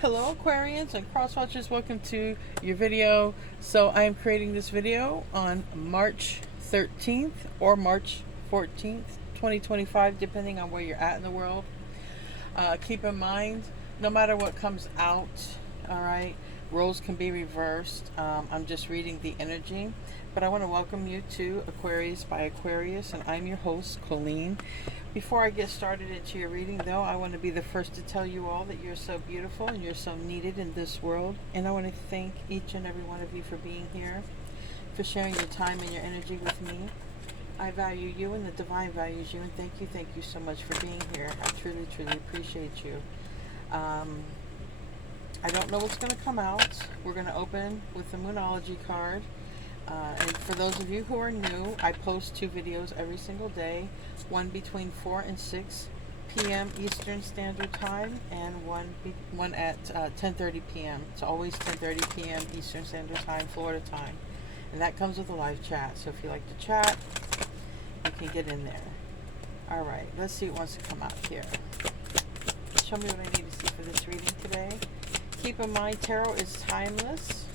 Hello Aquarians and cross watchers, welcome to your video. So I am creating this video on March 13th or March 14th 2025, depending on where you're at in the world. Keep in mind, no matter what comes out, all right, roles can be reversed. I'm just reading the energy, but I want to welcome you to Aquarius by Aquarius, and I'm your host, Colleen. Before I get started into your reading, though, I want to be the first to tell you all that you're so beautiful and you're so needed in this world. And I want to thank each and every one of you for being here, for sharing your time and your energy with me. I value you and the divine values you, and thank you so much for being here. I truly appreciate you. I don't know what's going to come out. We're going to open with the Moonology card. And for those of you who are new, I post 2 videos every single day, one between 4 and 6 p.m. Eastern Standard Time, and one at 10:30 p.m. It's always 10:30 p.m. Eastern Standard Time, Florida time. And that comes with a live chat. So if you like to chat, you can get in there. All right, let's see what wants to come out here. Show me what I need to see for this reading today. Keep in mind, tarot is timeless,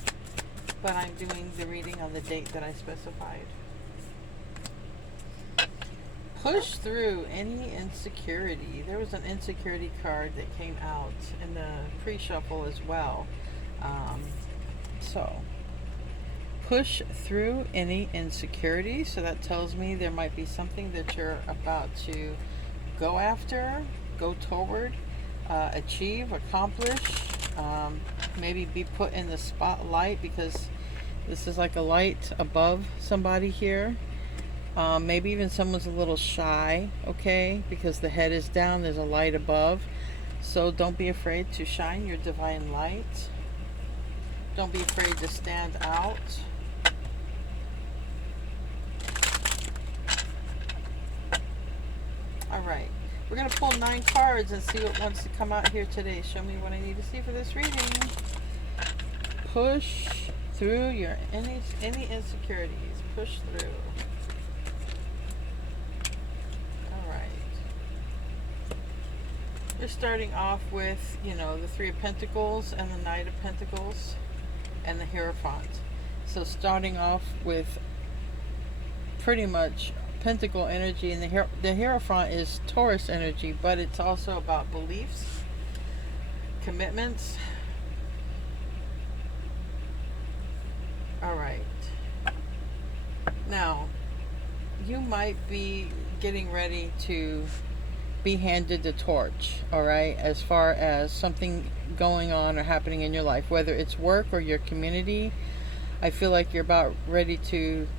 but I'm doing the reading on the date that I specified. Push through any insecurity. There was an insecurity card that came out in the pre-shuffle as well. So, push through any insecurity. So that tells me there might be something that you're about to go after, go toward, achieve, accomplish, maybe be put in the spotlight, because this is like a light above somebody here. Maybe even someone's a little shy, okay, because the head is down, there's a light above. So don't be afraid to shine your divine light. Don't be afraid to stand out. All right, we're going to pull 9 cards and see what wants to come out here today. Show me what I need to see for this reading. Push through your any insecurities. Push through. All right. We're starting off with, the 3 of Pentacles and the Knight of Pentacles and the Hierophant. So starting off with pretty much Pentacle energy, and the Hierophant is Taurus energy, but it's also about beliefs, commitments. All right. Now, you might be getting ready to be handed the torch, all right, as far as something going on or happening in your life, whether it's work or your community. I feel like you're about ready to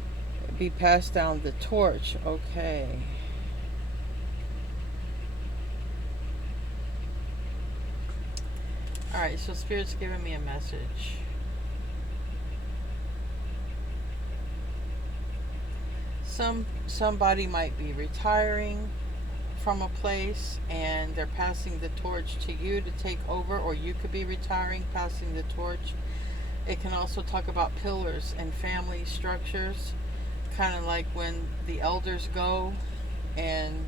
be passed down the torch. Okay. All right, so Spirit's giving me a message. Somebody might be retiring from a place and they're passing the torch to you to take over, or you could be retiring, passing the torch. It can also talk about pillars and family structures, kind of like when the elders go and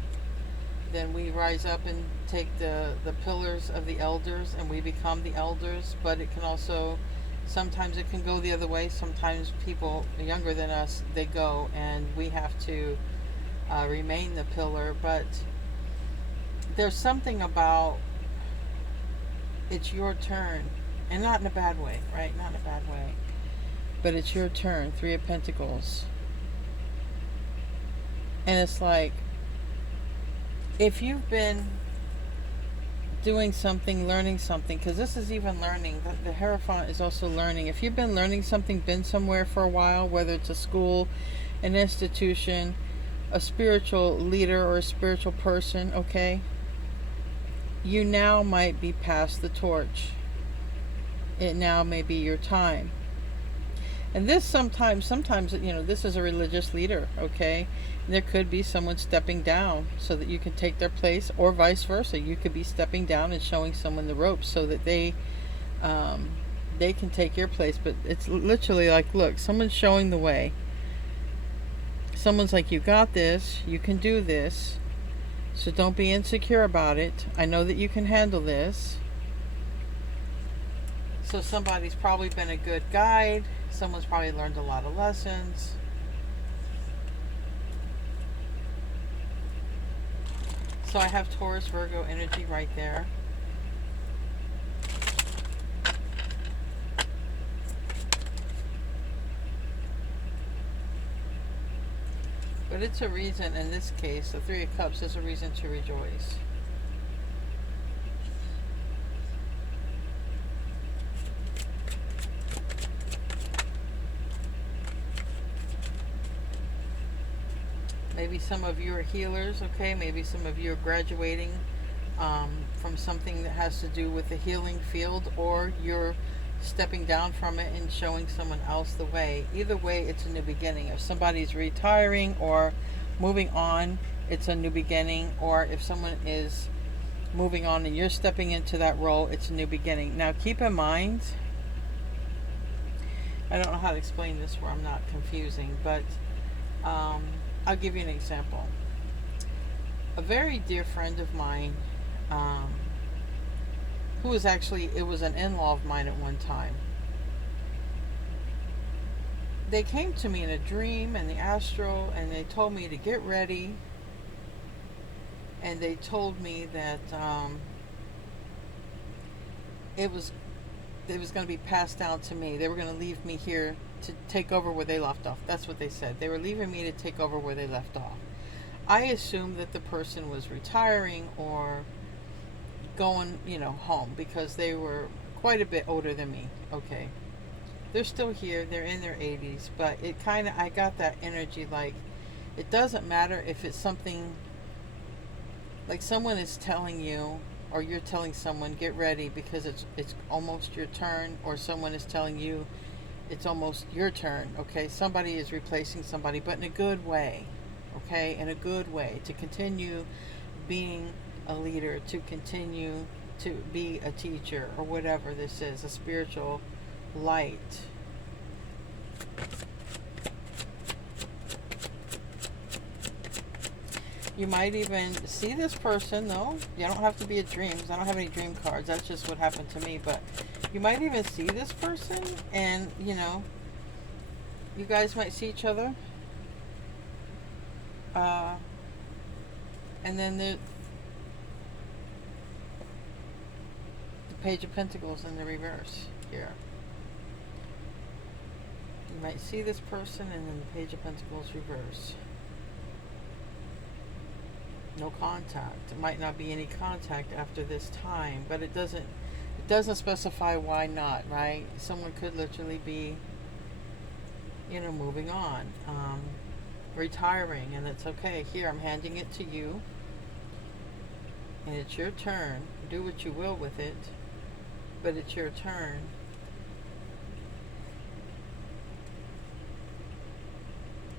then we rise up and take the pillars of the elders and we become the elders. But it can also, sometimes it can go the other way. Sometimes people younger than us, they go and we have to remain the pillar. But there's something about it's your turn, and not in a bad way, right? Not in a bad way, but it's your turn. 3 of Pentacles. And it's like, if you've been doing something, learning something, because this is even learning. The Hierophant is also learning. If you've been learning something, been somewhere for a while, whether it's a school, an institution, a spiritual leader or a spiritual person, okay, you now might be past the torch. It now may be your time. And this sometimes, this is a religious leader, okay? There could be someone stepping down so that you can take their place, or vice versa. You could be stepping down and showing someone the ropes so that they can take your place. But it's literally like, look, someone's showing the way. Someone's like, you got this, you can do this, so don't be insecure about it. I know that you can handle this. So somebody's probably been a good guide. Someone's probably learned a lot of lessons. So I have Taurus, Virgo energy right there. But it's a reason, in this case, the Three of Cups is a reason to rejoice. Maybe some of you are healers, okay? Maybe some of you are graduating from something that has to do with the healing field, or you're stepping down from it and showing someone else the way. Either way, it's a new beginning. If somebody's retiring or moving on, it's a new beginning. Or if someone is moving on and you're stepping into that role, it's a new beginning. Now, keep in mind, I don't know how to explain this where I'm not confusing, but I'll give you an example. A very dear friend of mine, who was actually, it was an in-law of mine at one time. They came to me in a dream in the astral, and they told me to get ready, and they told me that it was going to be passed down to me. They were going to leave me here to take over where they left off. That's what they said. They were leaving me to take over where they left off. I assumed that the person was retiring or going, home, because they were quite a bit older than me. Okay. They're still here. They're in their 80s, but I got that energy, like, it doesn't matter if it's something like someone is telling you, or you're telling someone, get ready because it's almost your turn, or someone is telling you it's almost your turn. Okay, somebody is replacing somebody, but in a good way. Okay, in a good way, to continue being a leader, to continue to be a teacher, or whatever this is, a spiritual light. You might even see this person, though. You don't have to be a dream, because I don't have any dream cards. That's just what happened to me. But you might even see this person, and, you guys might see each other. And then the Page of Pentacles in the reverse here. You might see this person, and then the Page of Pentacles reverse. No contact. It might not be any contact after this time, but it doesn't specify why not, right? Someone could literally be, moving on, retiring, and it's okay. Here, I'm handing it to you, and it's your turn. Do what you will with it, but it's your turn.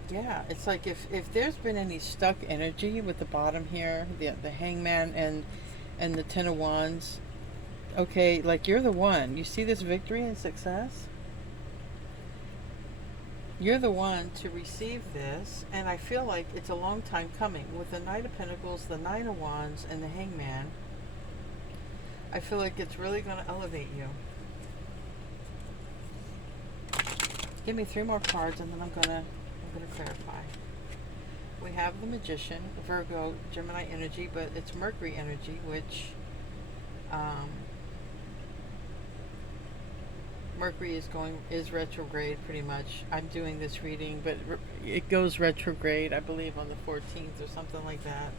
Yeah, it's like if there's been any stuck energy with the bottom here, the Hangman and the Ten of Wands, okay, like, you're the one. You see this victory and success? You're the one to receive this, and I feel like it's a long time coming. With the Knight of Pentacles, the Nine of Wands, and the Hangman, I feel like it's really going to elevate you. Give me 3 more cards, and then I'm going to clarify. We have the Magician, Virgo, Gemini energy, but it's Mercury energy, which Mercury is retrograde pretty much. I'm doing this reading, but it goes retrograde, I believe, on the 14th or something like that.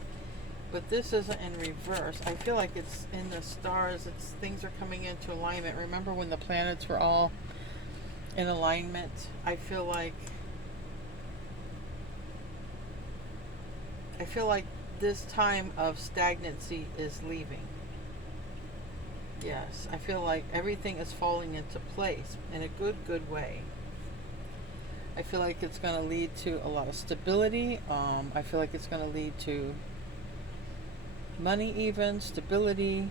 But this isn't in reverse. I feel like it's in the stars. Things are coming into alignment. Remember when the planets were all in alignment? I feel like this time of stagnancy is leaving. Yes, I feel like everything is falling into place in a good way. I feel like it's going to lead to a lot of stability. I feel like it's going to lead to money, even stability,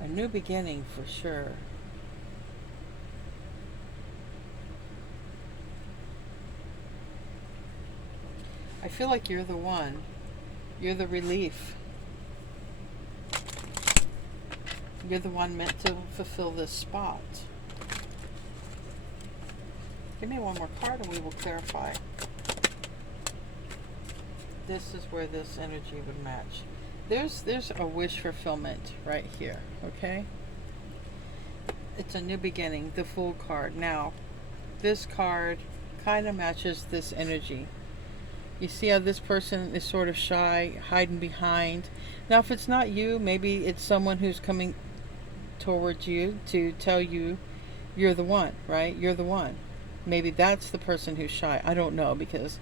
a new beginning for sure. I feel like you're the one. You're the relief. You're the one meant to fulfill this spot. Give me one more card and we will clarify. This is where this energy would match. There's a wish fulfillment right here, okay? It's a new beginning, the Fool card. Now, this card kind of matches this energy. You see how this person is sort of shy, hiding behind. Now, if it's not you, maybe it's someone who's coming towards you to tell you you're the one, right? You're the one. Maybe that's the person who's shy. I don't know, because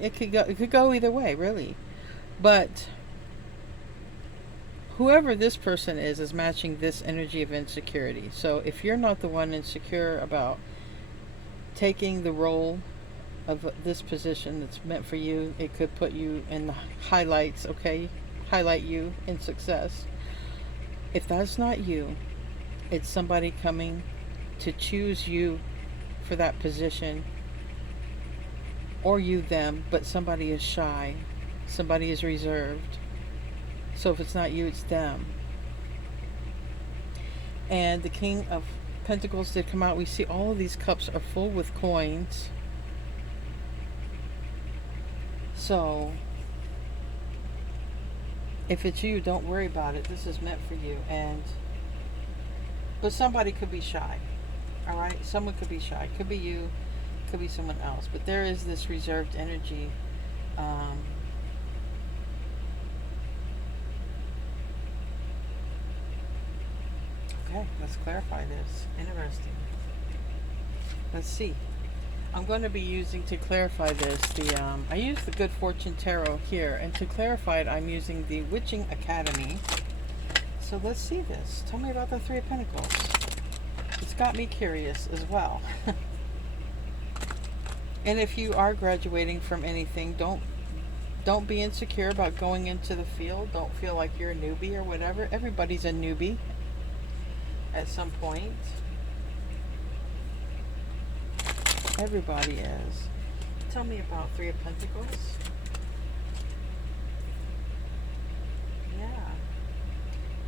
it could go either way, really. But whoever this person is matching this energy of insecurity. So if you're not the one insecure about taking the role of this position that's meant for you, it could put you in the highlights, okay? Highlight you in success. If that's not you, it's somebody coming to choose you for that position, or you them, but somebody is shy, somebody is reserved. So if it's not you, it's them. And the King of Pentacles did come out. We see all of these cups are full with coins. So if it's you, don't worry about it. This is meant for you. But somebody could be shy. All right? Someone could be shy. Could be you. Could be someone else. But there is this reserved energy. Okay, let's clarify this. Interesting. Let's see. I'm going to be using, to clarify this, I use the Good Fortune Tarot here, and to clarify it, I'm using the Witching Academy. So let's see this. Tell me about the Three of Pentacles. It's got me curious as well. And if you are graduating from anything, don't be insecure about going into the field. Don't feel like you're a newbie or whatever. Everybody's a newbie at some point. Everybody is. Tell me about Three of Pentacles. Yeah.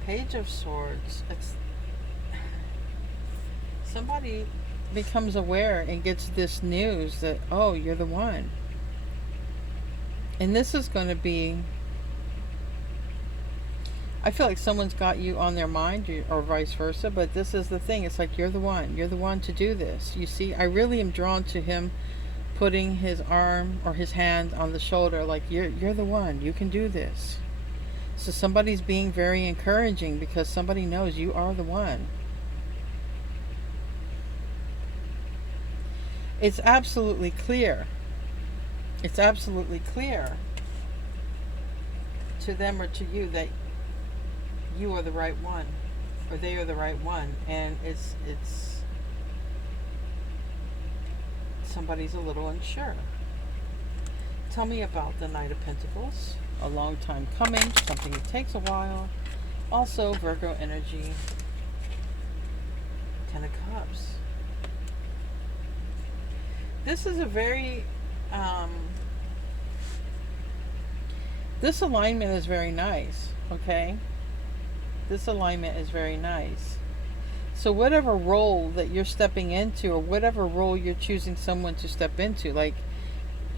Page of Swords. It's somebody becomes aware and gets this news that, oh, you're the one. And this is going to be, I feel like someone's got you on their mind, or vice versa, but this is the thing. It's like, you're the one. You're the one to do this. You see, I really am drawn to him putting his arm or his hand on the shoulder, like, you're the one. You can do this. So somebody's being very encouraging because somebody knows you are the one. It's absolutely clear. It's absolutely clear to them or to you that you are the right one, or they are the right one, and it's somebody's a little unsure. Tell me about the Knight of Pentacles. A long time coming, something that takes a while. Also Virgo energy. Ten of Cups. This is a very this alignment is very nice, okay? This alignment is very nice. So whatever role that you're stepping into, or whatever role you're choosing someone to step into, like,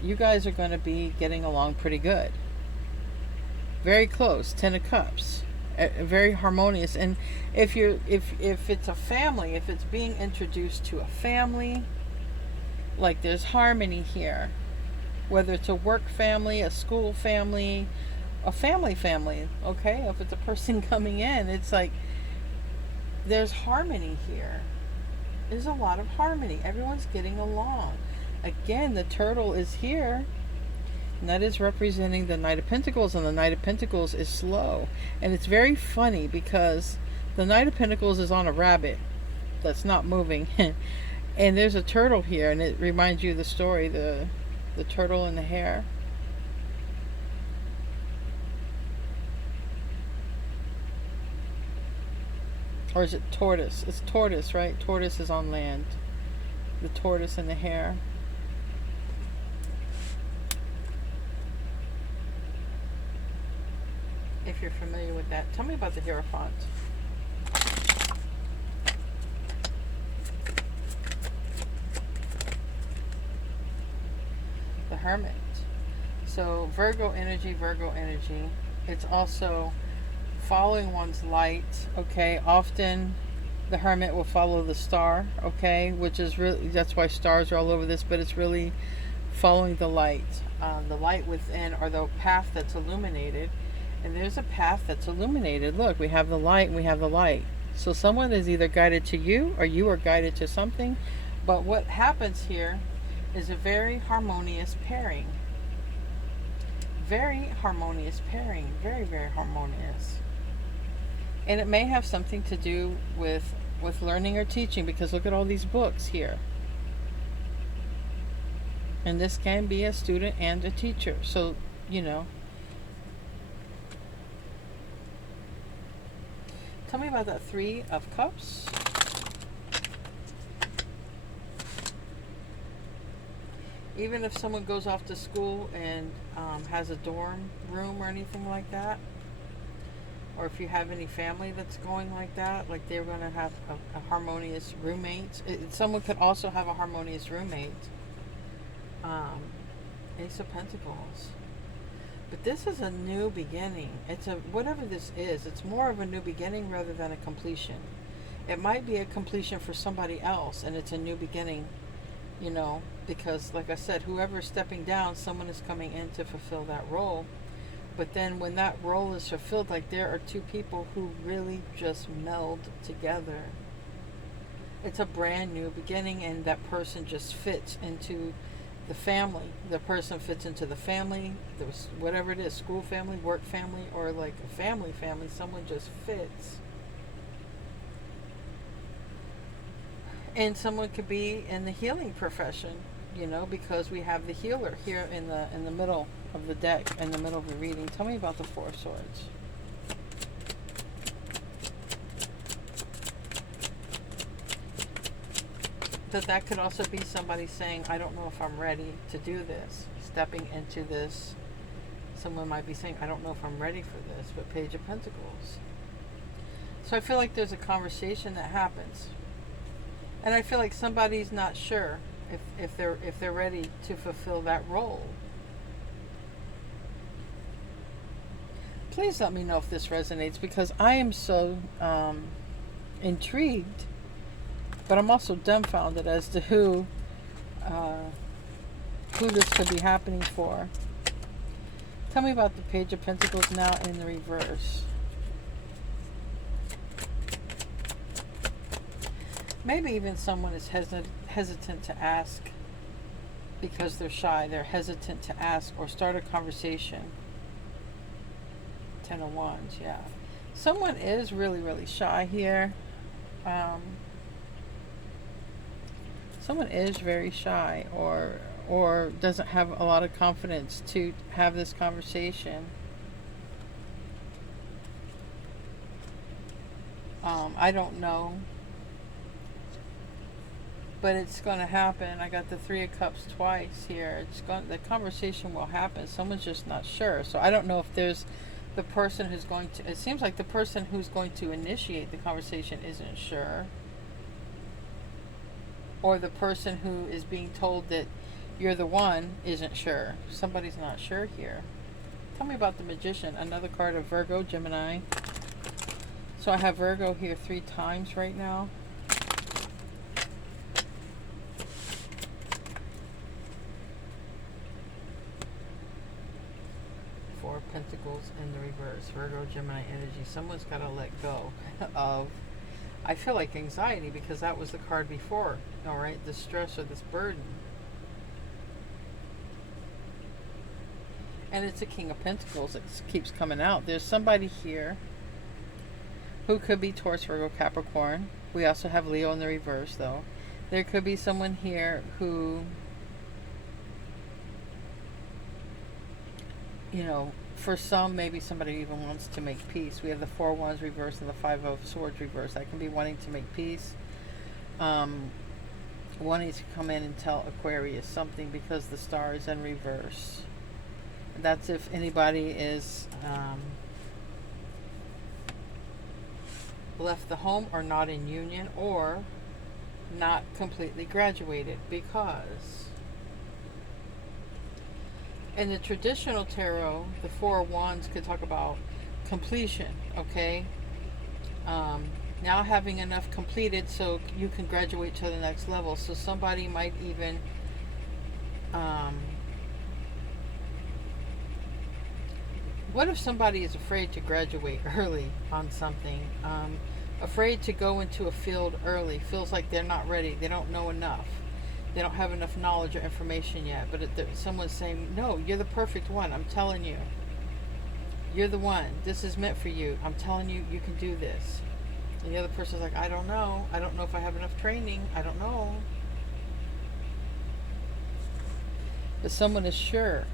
you guys are going to be getting along pretty good. Very close. Ten of Cups. Very harmonious. And if it's a family, if it's being introduced to a family, like, there's harmony here. Whether it's a work family, a school family, a family, okay? If it's a person coming in, it's like there's harmony here. There's a lot of harmony. Everyone's getting along. Again, the turtle is here, and that is representing the Knight of Pentacles, and the Knight of Pentacles is slow. And it's very funny because the Knight of Pentacles is on a rabbit that's not moving. And there's a turtle here, and it reminds you of the story, the turtle and the hare. Or is it tortoise? It's tortoise, right? Tortoise is on land. The tortoise and the hare. If you're familiar with that. Tell me about the Hierophant. Hermit. So Virgo energy, Virgo energy. It's also following one's light. Okay, often the Hermit will follow the star. Okay, which is really, that's why stars are all over this, but it's really following the light within, or the path that's illuminated. And there's a path that's illuminated. Look, we have the light and we have the light. So someone is either guided to you or you are guided to something. But what happens here is a very harmonious pairing. Very harmonious pairing. Very, very harmonious. And it may have something to do with learning or teaching, because look at all these books here. And this can be a student and a teacher. So, you know. Tell me about that Three of Cups. Even if someone goes off to school and has a dorm room or anything like that, or if you have any family that's going like that, like they're going to have a harmonious roommate. Someone could also have a harmonious roommate. Ace of Pentacles. But this is a new beginning. It's a, whatever this is, it's more of a new beginning rather than a completion. It might be a completion for somebody else, and it's a new beginning, you know, because like I said, whoever's stepping down, someone is coming in to fulfill that role. But then when that role is fulfilled, like there are two people who really just meld together. It's a brand new beginning, and that person just fits into the family. The person fits into the family, whatever it is, school family, work family, or like a family, someone just fits. And someone could be in the healing profession, you know, because we have the healer here in the middle of the deck, in the middle of the reading. Tell me about the Four of Swords. That could also be somebody saying, I don't know if I'm ready to do this, stepping into this. Someone might be saying, I don't know if I'm ready for this, but Page of Pentacles. So I feel like there's a conversation that happens. And I feel like somebody's not sure if they're ready to fulfill that role. Please let me know if this resonates, because I am so intrigued, but I'm also dumbfounded as to who this could be happening for. Tell me about the Page of Pentacles now in the reverse. Maybe even someone is hesitant to ask because they're shy. They're hesitant to ask or start a conversation. Ten of Wands, yeah. Someone is really, really shy here. Someone is very shy, or doesn't have a lot of confidence to have this conversation. I don't know, but it's going to happen. I got the Three of Cups twice here. The conversation will happen. Someone's just not sure. So I don't know if there's the person who's going to, it seems like the person who's going to initiate the conversation isn't sure, or the person who is being told that you're the one isn't sure. Somebody's not sure here. Tell me about the Magician, another card of Virgo, Gemini. So I have Virgo here 3 times right now. Four of Pentacles in the reverse. Virgo, Gemini energy. Someone's got to let go of, I feel like, anxiety, because that was the card before. All right, the stress or this burden. And it's a King of Pentacles. It keeps coming out. There's somebody here who could be Taurus, Virgo, Capricorn. We also have Leo in the reverse, though. There could be someone here who, you know, for some, maybe somebody even wants to make peace. We have the Four of Wands reverse and the Five of Swords reverse. That can be wanting to make peace. Wanting to come in and tell Aquarius something because the star is in reverse. That's if anybody is left the home or not in union or not completely graduated, because In the traditional tarot, the Four of Wands could talk about completion, okay? Now having enough completed so you can graduate to the next level. So somebody might even what if somebody is afraid to graduate early on something? Afraid to go into a field early, feels like they're not ready, they don't know enough, they don't have enough knowledge or information yet. But someone's saying, no, you're the perfect one, I'm telling you. You're the one. This is meant for you. I'm telling you, you can do this. And the other person's like, I don't know. I don't know if I have enough training. I don't know. But someone is sure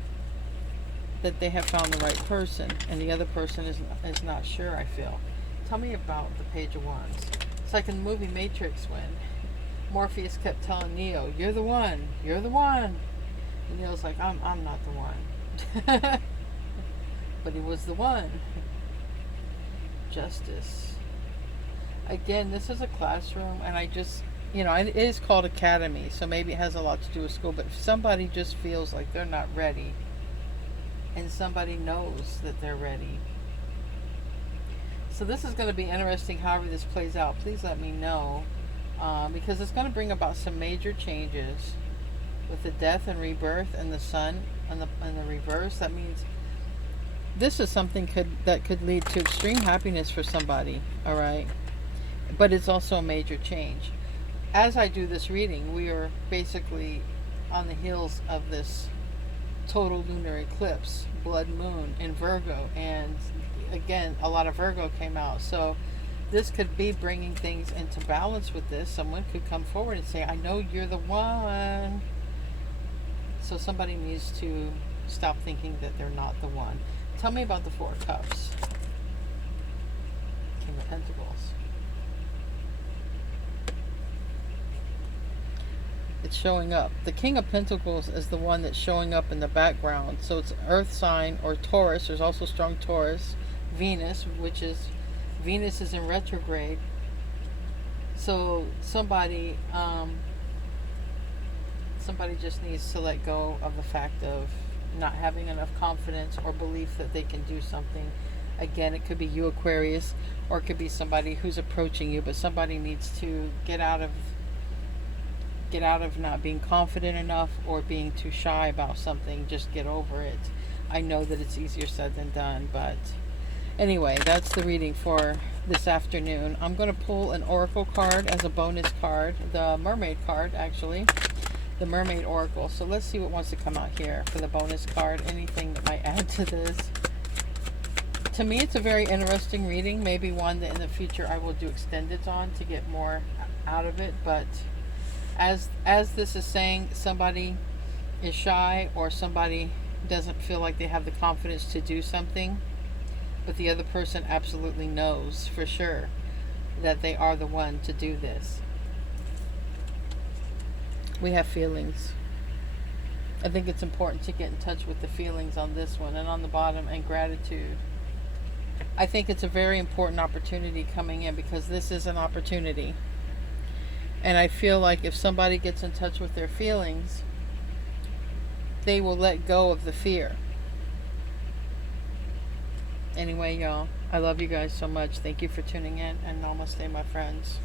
that they have found the right person, and the other person is not sure, I feel. Tell me about the Page of Wands. It's like in the movie Matrix when Morpheus kept telling Neo, you're the one. You're the one. And Neo's like, I'm not the one. But he was the one. Justice. Again, this is a classroom, and I just, it is called academy, so maybe it has a lot to do with school, but if somebody just feels like they're not ready, and somebody knows that they're ready. So this is going to be interesting however this plays out. Please let me know, because it's going to bring about some major changes with the death and rebirth and the sun and the reverse. That means this is something that could lead to extreme happiness for somebody, all right? But it's also a major change. As I do this reading, we are basically on the heels of this total lunar eclipse, blood moon in Virgo, and again, a lot of Virgo came out. So this could be bringing things into balance with this. Someone could come forward and say, I know you're the one. So somebody needs to stop thinking that they're not the one. Tell me about the Four of Cups. King of Pentacles. It's showing up. The King of Pentacles is the one that's showing up in the background. So it's Earth sign or Taurus. There's also strong Taurus. Venus, Venus is in retrograde. So somebody just needs to let go of the fact of not having enough confidence or belief that they can do something. Again, it could be you, Aquarius, or it could be somebody who's approaching you, but somebody needs to get out of not being confident enough or being too shy about something. Just get over it. I know that it's easier said than done, but anyway, that's the reading for this afternoon. I'm going to pull an oracle card as a bonus card, the mermaid card actually, the mermaid oracle. So let's see what wants to come out here for the bonus card. Anything that might add to this. To me, it's a very interesting reading, maybe one that in the future I will do extendeds on to get more out of it. But as this is saying, somebody is shy or somebody doesn't feel like they have the confidence to do something, but the other person absolutely knows for sure that they are the one to do this. We have feelings. I think it's important to get in touch with the feelings on this one, and on the bottom, and gratitude. I think it's a very important opportunity coming in, because this is an opportunity. And I feel like if somebody gets in touch with their feelings, they will let go of the fear. Anyway, y'all, I love you guys so much. Thank you for tuning in, and namaste, my friends.